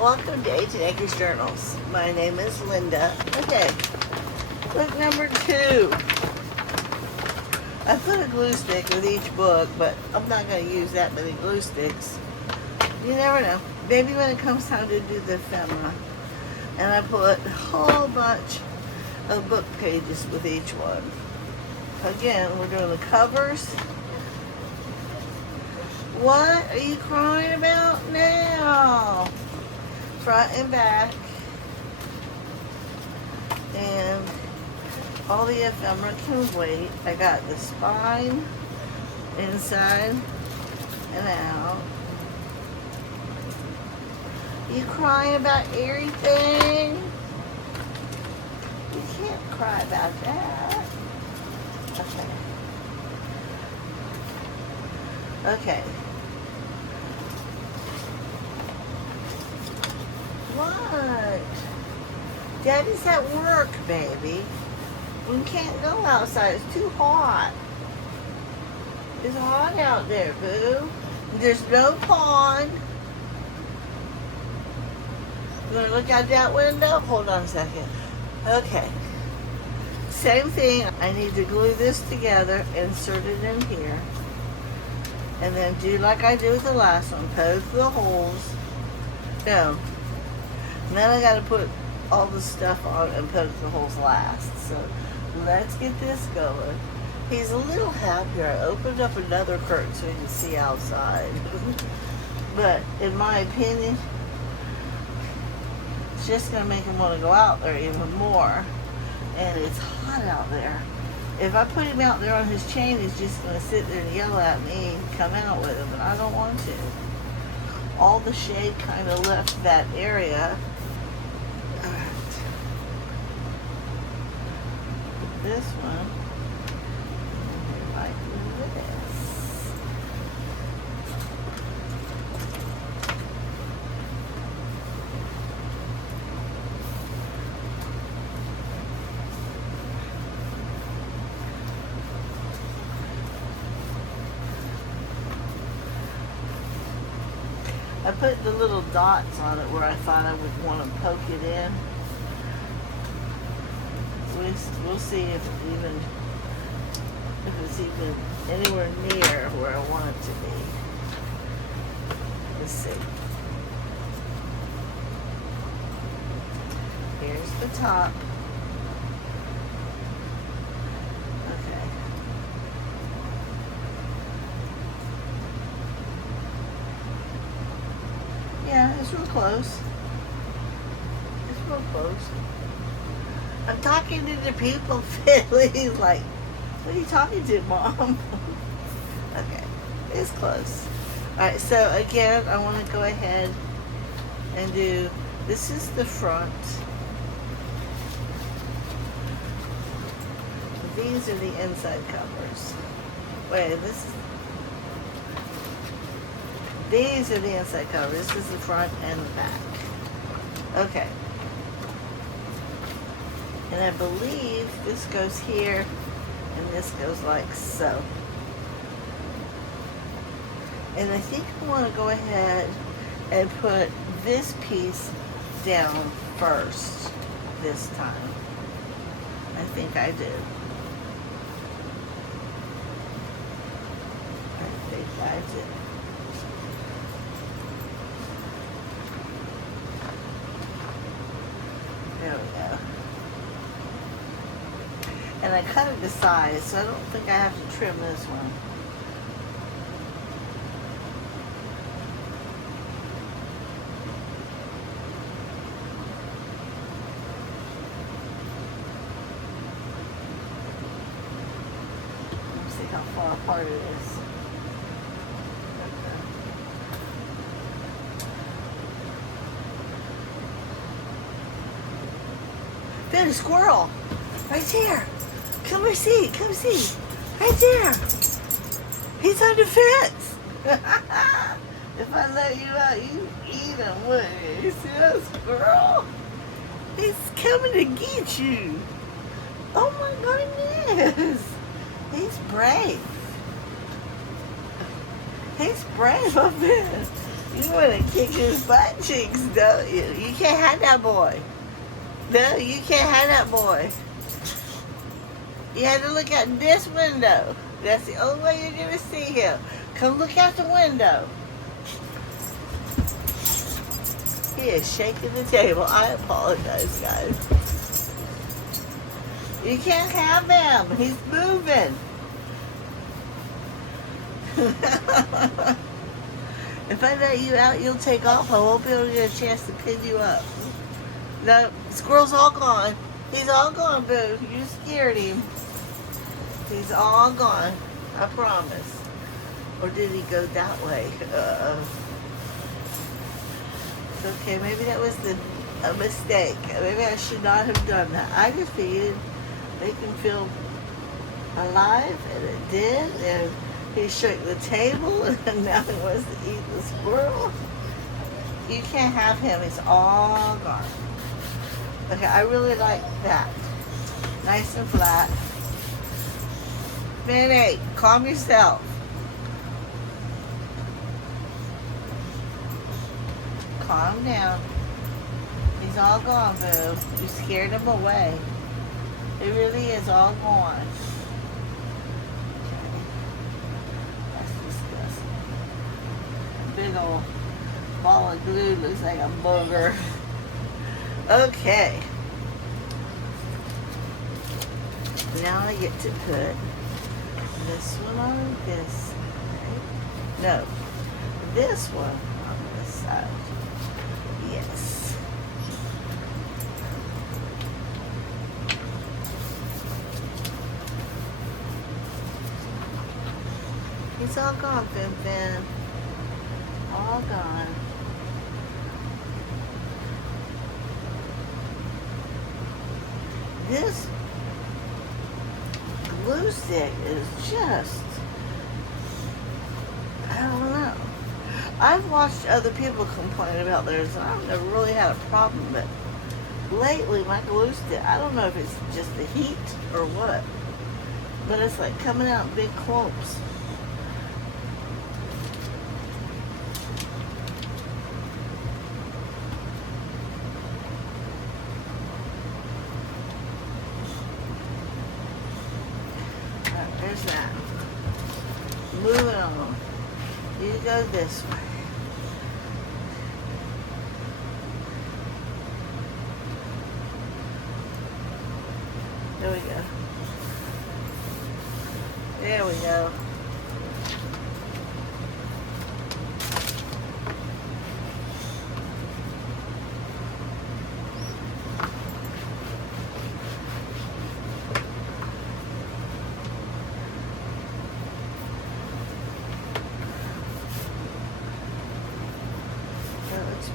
Welcome to 18 Acres Journals. My name is Linda. Okay, book number 2. I put a glue stick with each book, but I'm not going to use that many glue sticks. You never know. Maybe when it comes time to do the ephemera. And I put a whole bunch of book pages with each one. Again, we're doing the covers. What are you crying about now? Front and back. And all the ephemera can wait. I got the spine, inside and out. You crying about everything? You can't cry about that. Okay. What? Daddy's at work, baby. We can't go outside. It's too hot. It's hot out there, boo. There's no pond. You want to look out that window? Hold on a second. Okay. Same thing. I need to glue this together, insert it in here, and then do like I did with the last one. Poke the holes. No. And then I got to put all the stuff on and poke the holes last. So let's get this going. He's a little happier. I opened up another curtain so he can see outside. But in my opinion, it's just going to make him want to go out there even more. And it's hot out there. If I put him out there on his chain, he's just going to sit there and yell at me and come out with him. And I don't want to. All the shade kind of left that area. This one like this. I put the little dots on it where I thought I would want to poke it in. We'll see if it's even anywhere near where I want it to be. Let's see. Here's the top. Okay. Yeah, it's real close. It's real close. I'm talking to the people, Philly. Like, what are you talking to, Mom? Okay, it's close. Alright, so again, I want to go ahead and do, this is the front. These are the inside covers. Wait, these are the inside covers. This is the front and the back. Okay. And I believe this goes here and this goes like so. And I think I want to go ahead and put this piece down first this time. I think I do. I think I do. There we go. And I cut it to size, so I don't think I have to trim this one. Let's see how far apart it is. There's a squirrel! Right here! Come and see, come see. Right there. He's on the fence. If I let you out, you eat him, wouldn't you? You see that squirrel? He's coming to get you. Oh my goodness. He's brave. He's brave up there. You want to kick his butt cheeks, don't you? You can't have that boy. No, you can't have that boy. You have to look out this window. That's the only way you're going to see him. Come look out the window. He is shaking the table. I apologize, guys. You can't have him. He's moving. If I let you out, you'll take off. I won't be able to get a chance to pin you up. No, squirrel's all gone. He's all gone, Boo. You scared him. He's all gone. I promise. Or did he go that way? Okay, maybe that was a mistake. Maybe I should not have done that. I just figured make him feel alive, and it did. And he shook the table, and now he wants to eat the squirrel. You can't have him. He's all gone. Okay, I really like that. Nice and flat. Minnie, calm yourself. Calm down. He's all gone, Boo. You scared him away. It really is all gone. Okay. That's disgusting. Big old ball of glue looks like a booger. Okay. Now I get to put this one on this side. No, this one on this side. Yes. He's all gone, Fin Fin. All gone. This glue stick is just, I don't know. I've watched other people complain about theirs, and I've never really had a problem, but lately my glue stick, I don't know if it's just the heat or what, but it's like coming out in big clumps. There's that. Moving on. You go this way. There we go. There we go.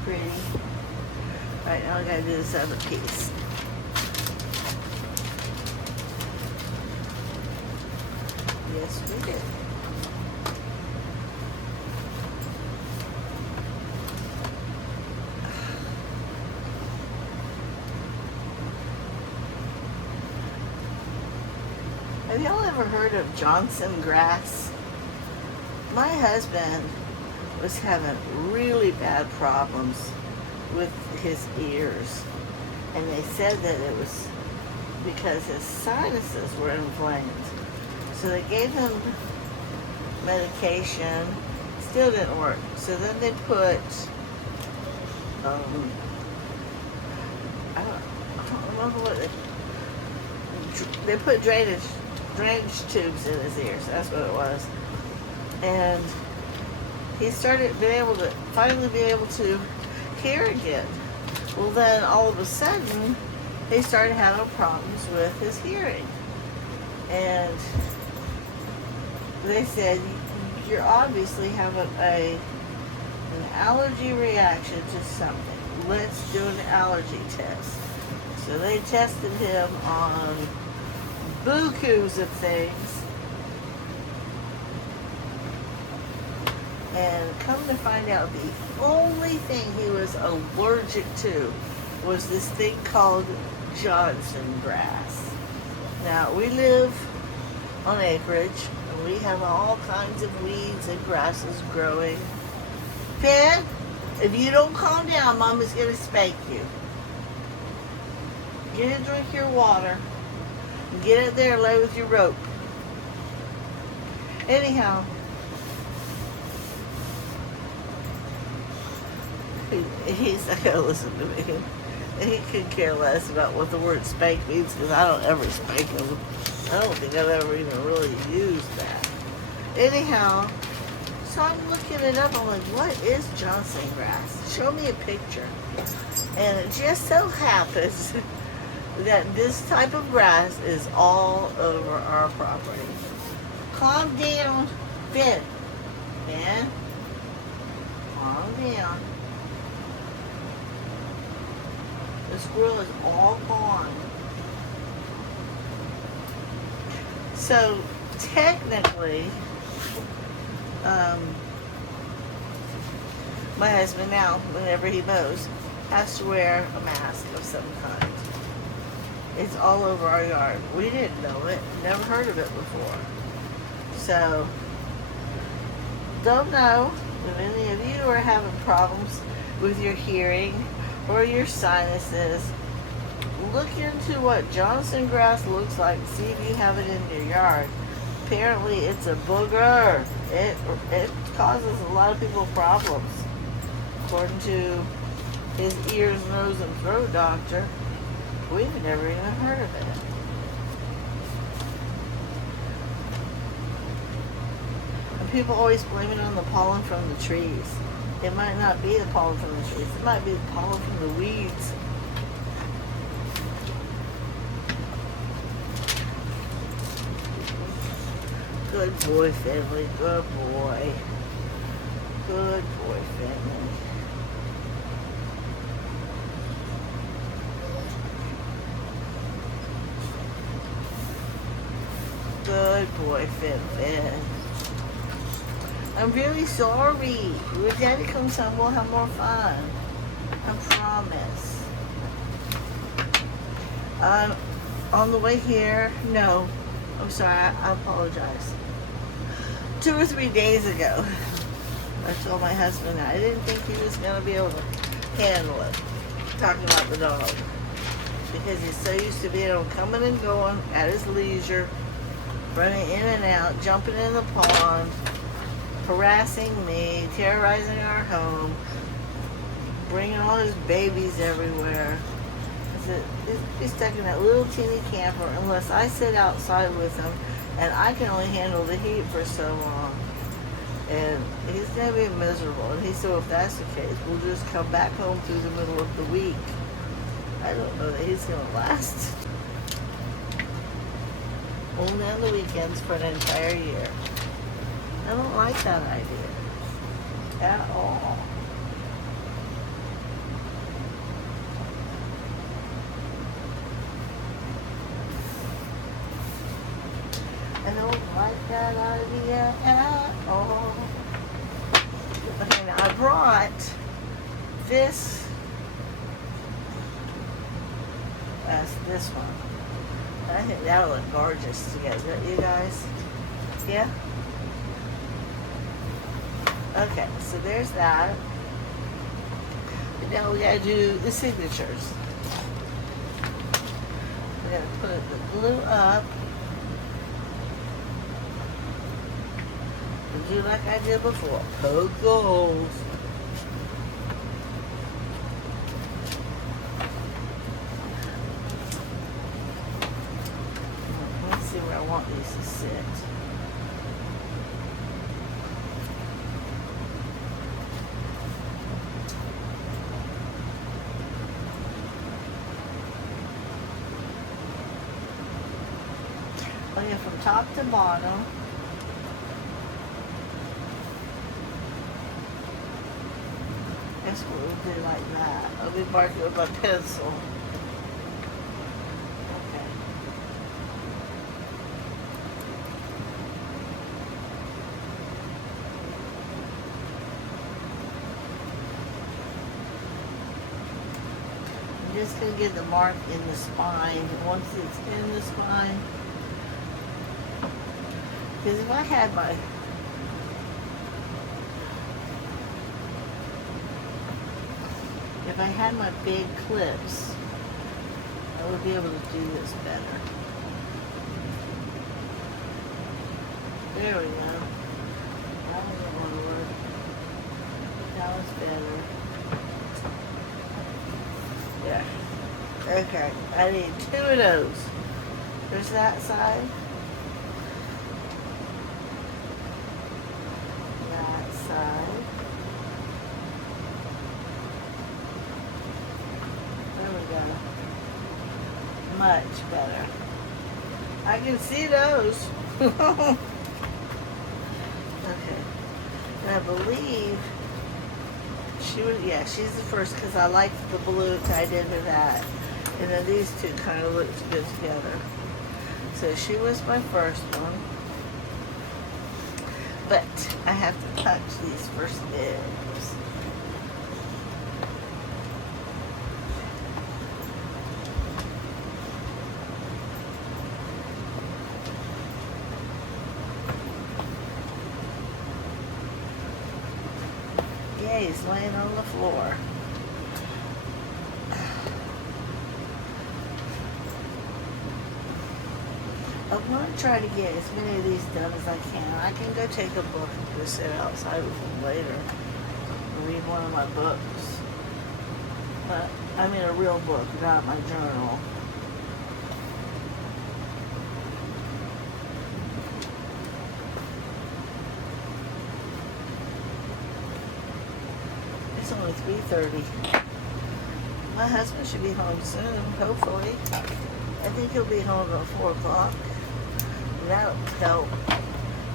Pretty. Alright, now I gotta do this other piece. Yes, we did. Have y'all ever heard of Johnson grass? My husband was having really bad problems with his ears, and they said that it was because his sinuses were inflamed. So they gave him medication, still didn't work. So then they put I don't remember what they put drainage tubes in his ears. That's what it was. And he started finally be able to hear again. Well, then all of a sudden, he started having problems with his hearing. And they said, you're obviously having an allergy reaction to something. Let's do an allergy test. So they tested him on bukus of things. And come to find out, the only thing he was allergic to was this thing called Johnson grass. Now, we live on acreage, and we have all kinds of weeds and grasses growing. Finn, if you don't calm down, Mom is going to spank you. Get a drink of your water. And get it there and lay with your rope. Anyhow, he's not going to listen to me. And he could care less about what the word spank means because I don't ever spank him. I don't think I've ever even really used that. Anyhow, so I'm looking it up. I'm like, what is Johnson grass? Show me a picture. And it just so happens that this type of grass is all over our property. Calm down, Finn. Finn, calm down. The squirrel is all gone. So technically, my husband now, whenever he mows, has to wear a mask of some kind. It's all over our yard. We didn't know it, never heard of it before. So, don't know if any of you are having problems with your hearing or your sinuses. Look into what Johnson grass looks like. See if you have it in your yard. Apparently it's a booger. It causes a lot of people problems. According to his ears, nose, and throat doctor, we've never even heard of it. And people always blame it on the pollen from the trees. It might not be the pollen from the trees. It might be the pollen from the weeds. Good boy, Finley. Good boy. Good boy, Finley. Good boy, Finley. I'm really sorry. When Daddy comes home, we'll have more fun. I promise. On the way here, no. I'm sorry, I apologize. 2 or 3 days ago, I told my husband that I didn't think he was going to be able to handle it. Talking about the dog. Because he's so used to being able to coming and going at his leisure, running in and out, jumping in the pond, harassing me, terrorizing our home, bringing all his babies everywhere. I said, he's stuck in that little teeny camper unless I sit outside with him, and I can only handle the heat for so long. And he's going to be miserable. And he said, well, if that's the case, we'll just come back home through the middle of the week. I don't know that he's going to last. Only on the weekends for an entire year. I don't like that idea at all. I don't like that idea at all. Okay, now I brought this as this one. I think that'll look gorgeous together, don't you guys? Yeah? Okay, so there's that. And now we gotta do the signatures. We gotta put the glue up. And do like I did before. Poke holes. Let's see where I want these to sit. Oh yeah, from top to bottom. Guess what we'll do like that. I'll be marking with my pencil. Okay. I'm just going to get the mark in the spine. Once it's in the spine, because if I had my if I had my big clips, I would be able to do this better. There we go. That doesn't want to work. That was better. Yeah. Okay. I need 2 of those. There's that side. That side. There we go. Much better. I can see those. Okay. And I believe she was, yeah, she's the first because I liked the blue tied into that. And then these two kind of looked good together. So she was my first one. But I have to touch these first nibs. Yeah, he's laying on the floor. I want to try to get as many of these done as I can. I can go take a book and go sit outside with them later and read one of my books. But I mean a real book, not my journal. It's only 3:30. My husband should be home soon, hopefully. I think he'll be home about 4 o'clock. That'll help.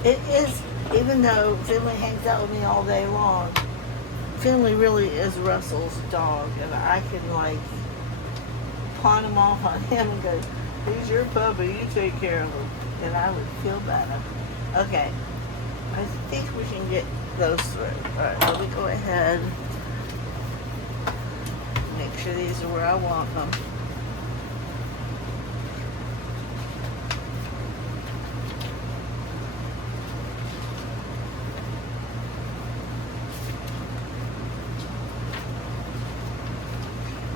It is, even though Finley hangs out with me all day long, Finley really is Russell's dog, and I can like pawn him off on him and go, he's your puppy, you take care of him, and I would feel better. Okay, I think we can get those through. Alright, let me go ahead, make sure these are where I want them.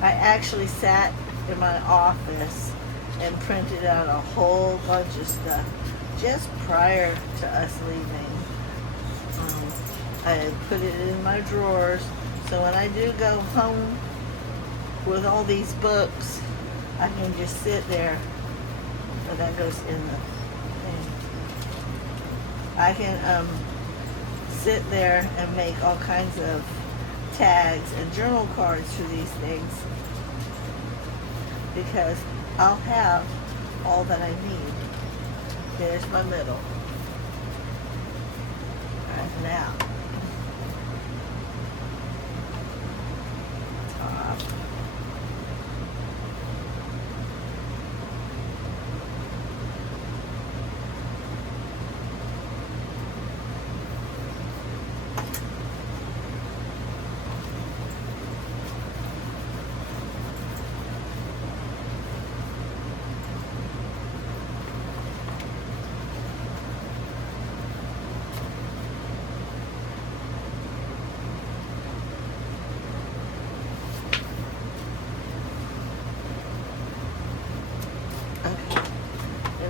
I actually sat in my office and printed out a whole bunch of stuff just prior to us leaving. I had put it in my drawers, so when I do go home with all these books, I can just sit there. Oh, that goes in the thing. I can sit there and make all kinds of tags and journal cards for these things because I'll have all that I need. There's my middle. Alright, now top.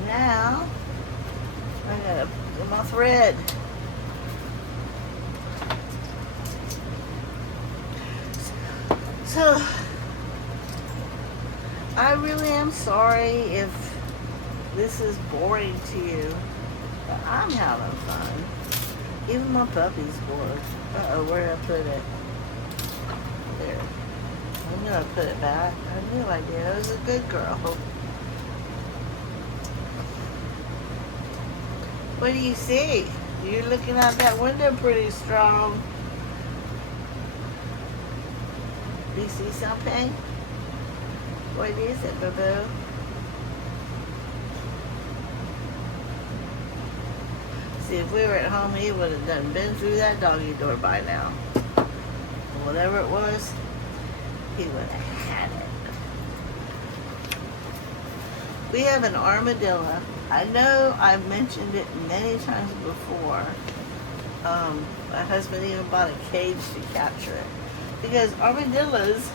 Now, I gotta get my thread. So, I really am sorry if this is boring to you, but I'm having fun. Even my puppy's bored. Uh-oh, where did I put it? There. I knew I put it back. I knew I did. I was a good girl. What do you see? You're looking out that window pretty strong. Do you see something? What is it, boo-boo? See, if we were at home, he would have done been through that doggy door by now. Whatever it was, he would have had it. We have an armadillo. I know I've mentioned it many times before. My husband even bought a cage to capture it. Because armadillos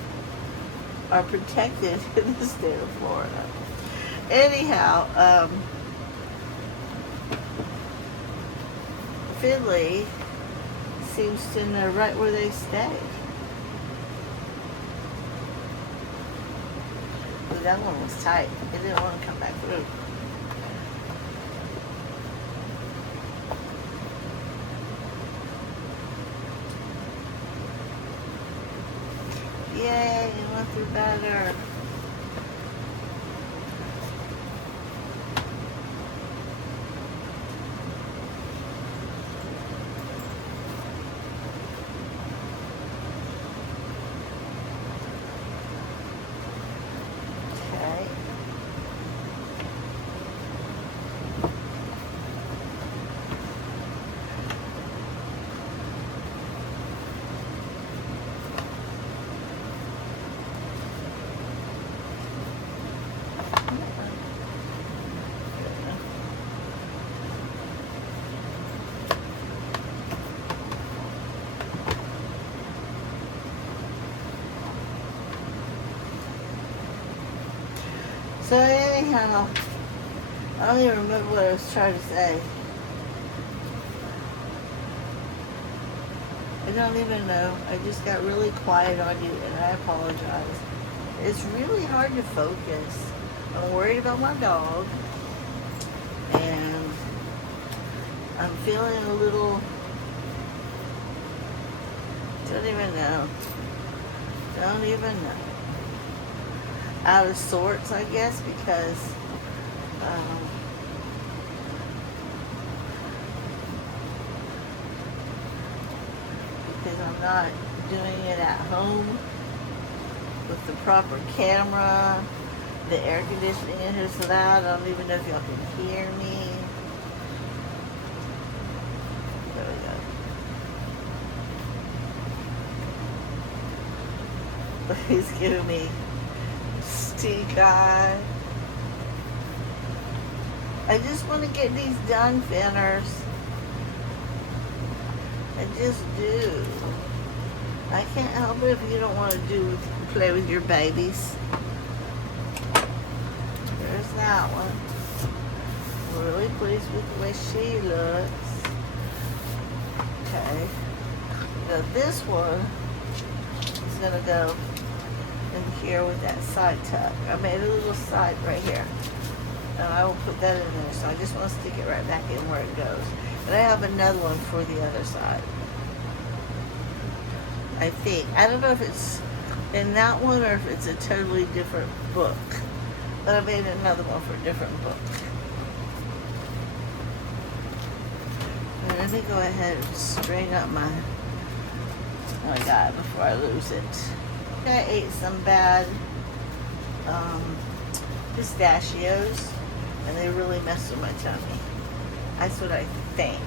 are protected in the state of Florida. Anyhow, Finley seems to know right where they stay. Ooh, that one was tight. It didn't want to come back through. Yay, it went through better. Okay. So anyhow, I don't even remember what I was trying to say. I don't even know. I just got really quiet on you, and I apologize. It's really hard to focus. I'm worried about my dog, and I'm feeling a little, don't even know. Out of sorts, I guess, because I'm not doing it at home with the proper camera. The air conditioning in here is loud. I don't even know if y'all can hear me. There we go. He's giving me stink eye. I just want to get these done, Finners. I just do. I can't help it if you don't want to play with your babies. There's that one. I'm really pleased with the way she looks. Okay. Now this one is going to go in here with that side tuck. I made a little side right here. And I will put that in there. So I just want to stick it right back in where it goes. And I have another one for the other side. I think. I don't know if it's in that one or if it's a totally different book. But I made another one for a different book. And let me go ahead and string up my guy before I lose it. I ate some bad pistachios, and they really messed with my tummy. That's what I think.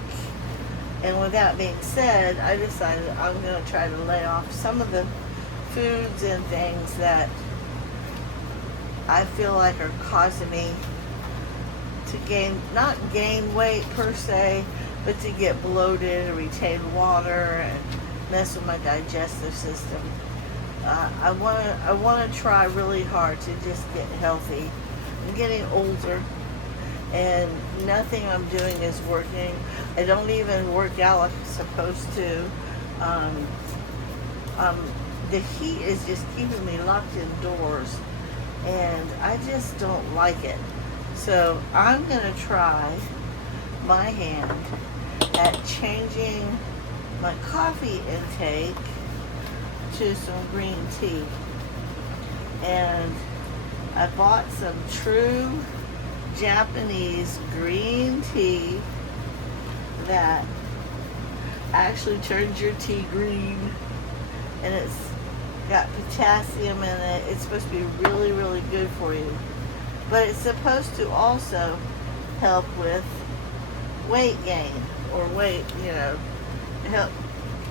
And with that being said, I decided I'm going to try to lay off some of the foods and things that I feel like are causing me to not gain weight per se, but to get bloated and retain water and mess with my digestive system. I want to try really hard to just get healthy. I'm getting older, and nothing I'm doing is working. I don't even work out like I'm supposed to. The heat is just keeping me locked indoors, and I just don't like it. So I'm going to try my hand at changing my coffee intake to some green tea. And I bought some true Japanese green tea that actually turns your tea green, and it's got potassium in it. It's supposed to be really, really good for you. But it's supposed to also help with weight gain or weight,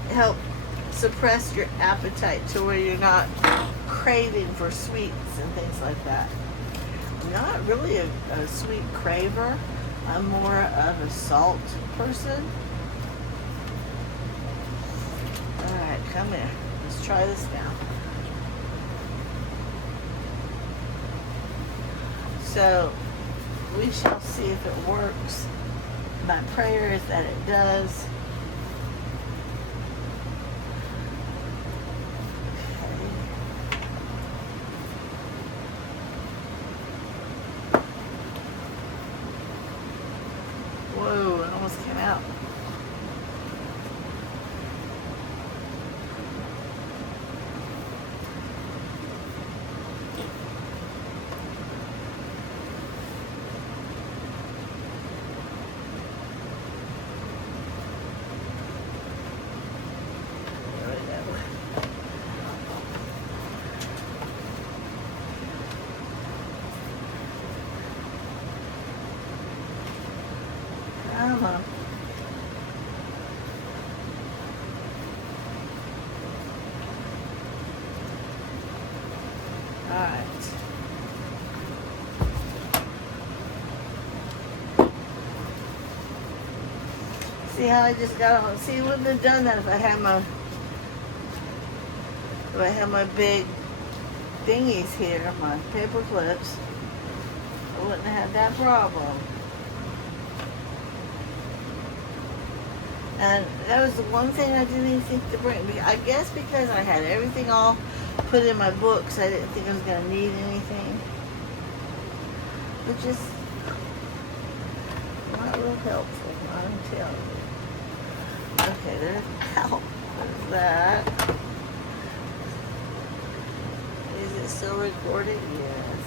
help suppress your appetite to where you're not craving for sweets and things like that. I'm not really a sweet craver. I'm more of a salt person. Alright, come here. Let's try this now. So we shall see if it works. My prayer is that it does. Whoa, it almost came out. There we go. Come on. Alright. See how I just got on? See, I wouldn't have done that if I had my big thingies here, my paper clips. I wouldn't have had that problem. And that was the one thing I didn't even think to bring. I guess because I had everything all put in my books, I didn't think I was going to need anything. Which is not real helpful, I'm telling you. Okay, there's that. Is it still recording? Yes.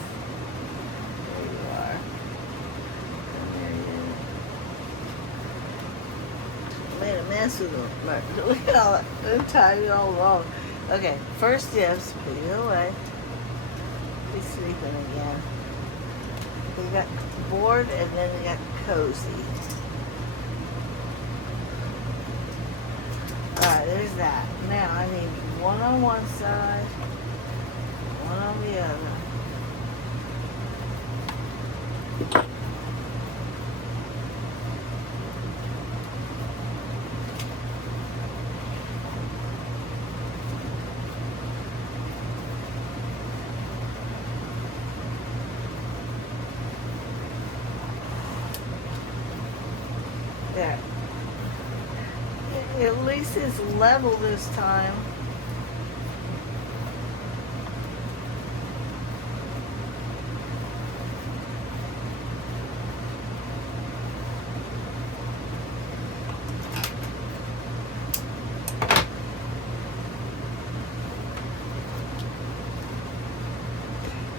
There you are. And there you are. Made a mess with them. Look at all that. They're tied it all wrong. Okay, first gifts. Put it away. He's sleeping again. We got bored and then we got cozy. Alright, there's that. Now I need one on one side, one on the other. There. At least it's level this time.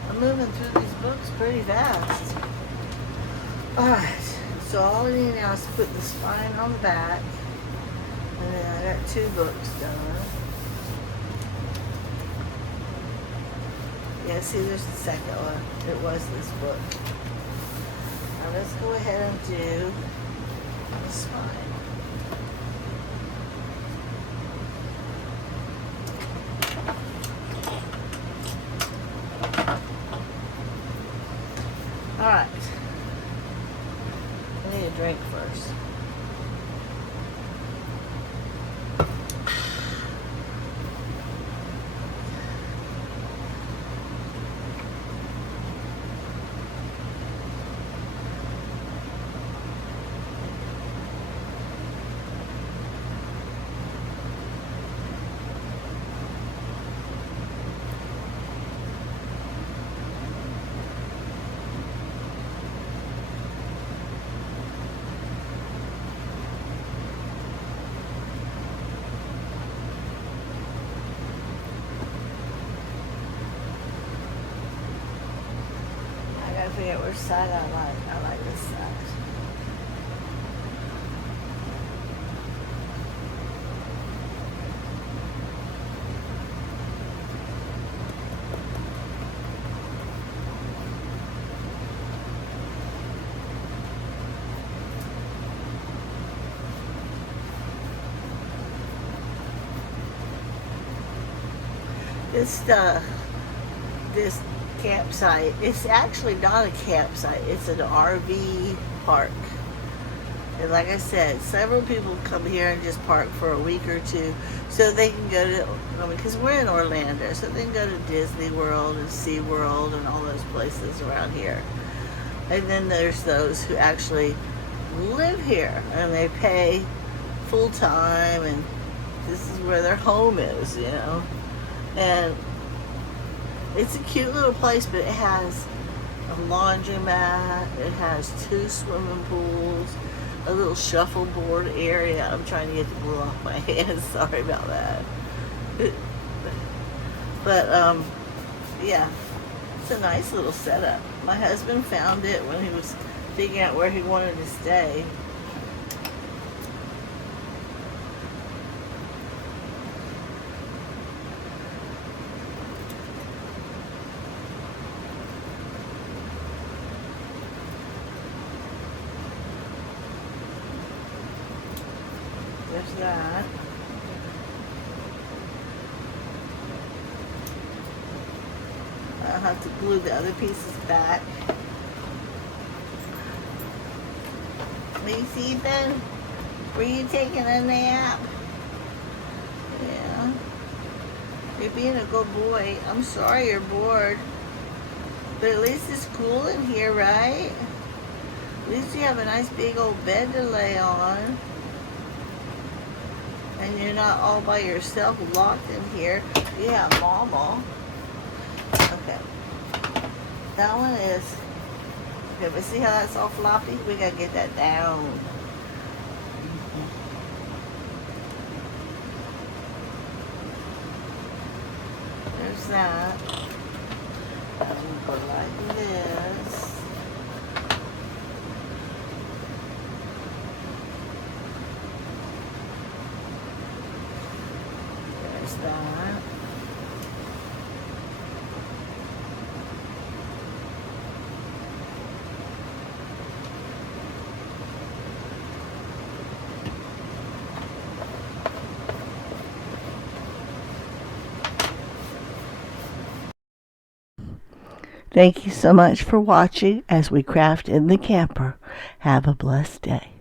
I'm moving through these books pretty fast. Alright, so all I need now is to put the spine on the back. And then I got 2 books done. Yeah, see, there's the second one. It was this book. Now let's go ahead and do the spine. Alright. I need a drink first. I forget which side I like. I like this side. This campsite, it's actually not a campsite, it's an RV park. And like I said, several people come here and just park for a week or two so they can go to, because we're in Orlando, so they can go to Disney World and Sea World and all those places around here. And then there's those who actually live here and they pay full time, and this is where their home is, you know. And it's a cute little place, but it has a laundromat, it has 2 swimming pools, a little shuffleboard area. I'm trying to get the glue off my hands. Sorry about that. But yeah, it's a nice little setup. My husband found it when he was figuring out where he wanted to stay. There's that. I'll have to glue the other pieces back. Please, Ethan, were you taking a nap? Yeah. You're being a good boy. I'm sorry you're bored. But at least it's cool in here, right? At least you have a nice big old bed to lay on. And you're not all by yourself locked in here. You have Mama. Okay. That one is... Okay, but see how that's all floppy? We gotta get that down. There's that. And go like this. There's that. Thank you so much for watching as we craft in the camper. Have a blessed day.